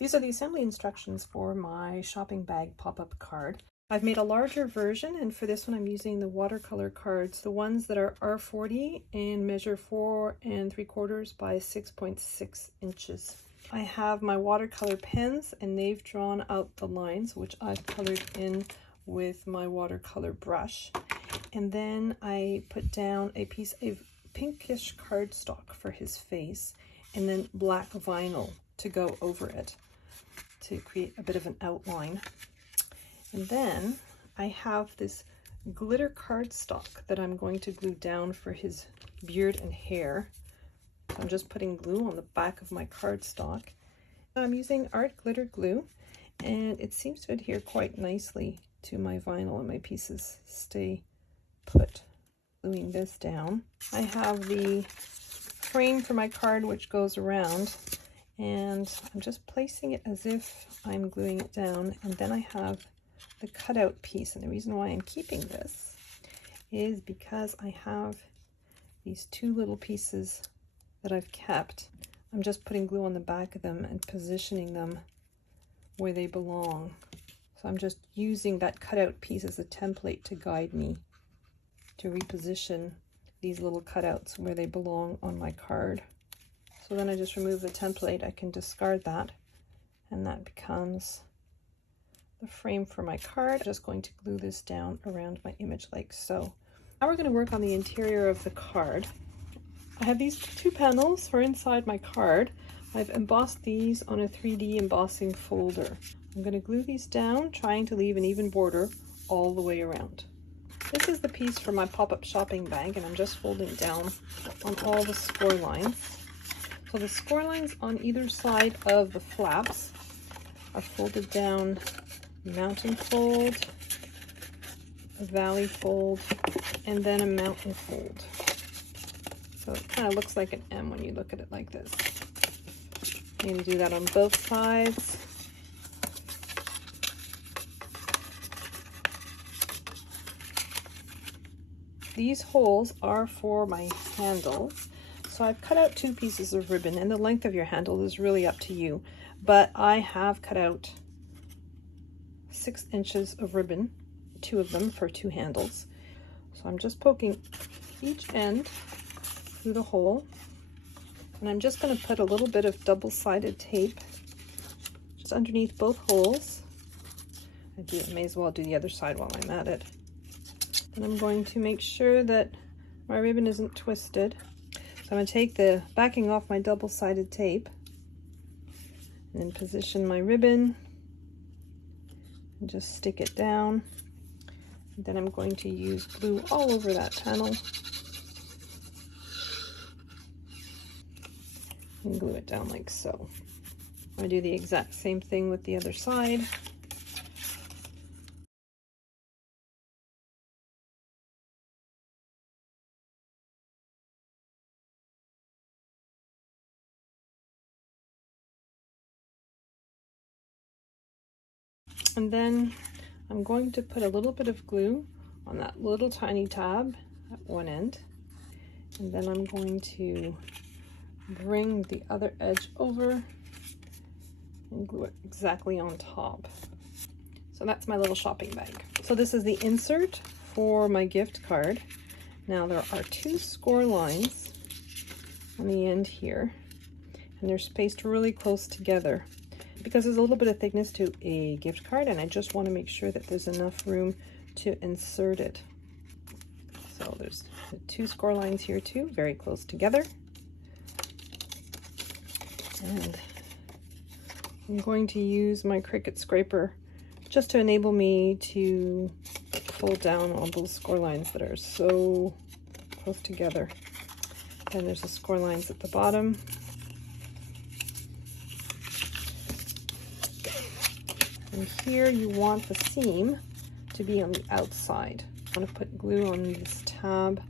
These are the assembly instructions for my shopping bag pop-up card. I've made a larger version, and for this one I'm using the watercolor cards, the ones that are R40 and measure 4 3/4 by 6.6 inches. I have my watercolor pens, and they've drawn out the lines, which I've colored in with my watercolor brush. And then I put down a piece of pinkish cardstock for his face, and then black vinyl to go over it to create a bit of an outline. And then I have this glitter cardstock that I'm going to glue down for his beard and hair. So I'm just putting glue on the back of my cardstock. I'm using Art Glitter Glue, and it seems to adhere quite nicely to my vinyl, and my pieces stay put. Gluing this down. I have the frame for my card which goes around, and I'm just placing it as if I'm gluing it down. And then I have the cutout piece, and the reason why I'm keeping this is because I have these two little pieces that I've kept. I'm just putting glue on the back of them and positioning them where they belong. So I'm just using that cutout piece as a template to guide me to reposition these little cutouts where they belong on my card. So then I just remove the template. I can discard that, and that becomes the frame for my card. I'm just going to glue this down around my image like so. Now we're going to work on the interior of the card. I have these two panels for inside my card. I've embossed these on a 3D embossing folder. I'm going to glue these down, trying to leave an even border all the way around. This is the piece for my pop-up shopping bag, and I'm just folding down on all the score lines. So the score lines on either side of the flaps are folded down: mountain fold, a valley fold, and then a mountain fold. So it kind of looks like an M when you look at it like this. I'm going to do that on both sides. These holes are for my handle. So I've cut out 2 pieces of ribbon, and the length of your handle is really up to you. But I have cut out 6 inches of ribbon, 2 of them for 2 handles. So I'm just poking each end through the hole, and I'm just going to put a little bit of double-sided tape just underneath both holes. I may as well do the other side while I'm at it. And I'm going to make sure that my ribbon isn't twisted. So I'm going to take the backing off my double-sided tape and then position my ribbon and just stick it down. And then I'm going to use glue all over that panel and glue it down like so. I'm going to do the exact same thing with the other side. And then I'm going to put a little bit of glue on that little tiny tab at one end, and then I'm going to bring the other edge over and glue it exactly on top. So that's my little shopping bag. So this is the insert for my gift card. Now there are 2 score lines on the end here, and they're spaced really close together because there's a little bit of thickness to a gift card, and I just want to make sure that there's enough room to insert it. So there's the 2 score lines here too, very close together. And I'm going to use my Cricut scraper just to enable me to fold down all those score lines that are so close together. And there's the score lines at the bottom. And here you want the seam to be on the outside. I'm going to put glue on this tab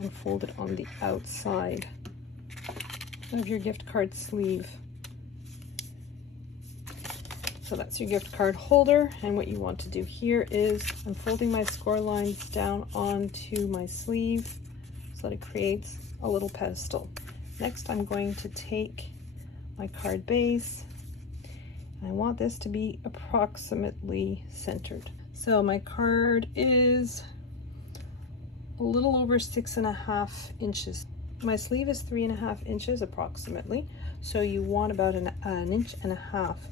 and fold it on the outside of your gift card sleeve. So that's your gift card holder, and what you want to do here is I'm folding my score lines down onto my sleeve so that it creates a little pedestal. Next I'm going to take my card base I want this to be approximately centered. So my card is a little over 6.5 inches. My sleeve is 3.5 inches approximately. So you want about an 1.5 inches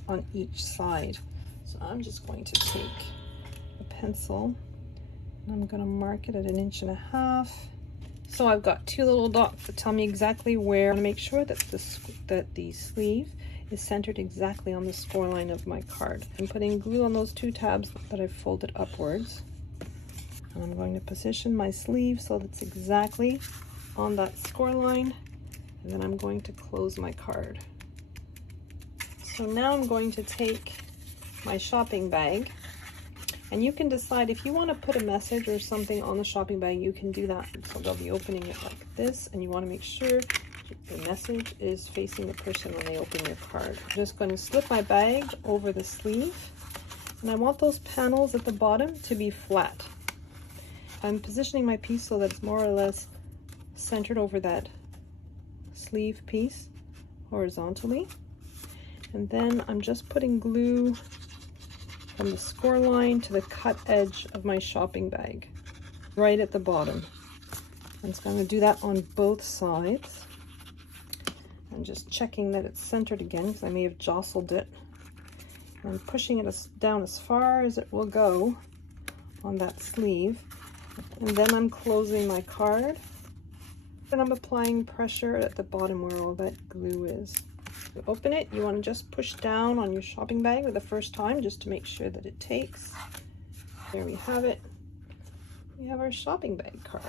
on each side. So I'm just going to take a pencil and I'm going to mark it at 1.5 inches. So I've got two little dots that tell me exactly where. I want to make sure that the sleeve is centered exactly on the score line of my card. I'm putting glue on those two tabs that I've folded upwards. And I'm going to position my sleeve so that's exactly on that score line. And then I'm going to close my card. So now I'm going to take my shopping bag, and you can decide if you want to put a message or something on the shopping bag, you can do that. So they'll be opening it like this, and you want to make sure the message is facing the person when they open your card. I'm just going to slip my bag over the sleeve, and I want those panels at the bottom to be flat. I'm positioning my piece so that it's more or less centered over that sleeve piece horizontally. And then I'm just putting glue from the score line to the cut edge of my shopping bag, right at the bottom. I'm just going to do that on both sides. I'm just checking that it's centered again because I may have jostled it. I'm pushing it down as far as it will go on that sleeve. And then I'm closing my card. And I'm applying pressure at the bottom where all that glue is. To open it, you want to just push down on your shopping bag for the first time just to make sure that it takes. There we have it. We have our shopping bag card.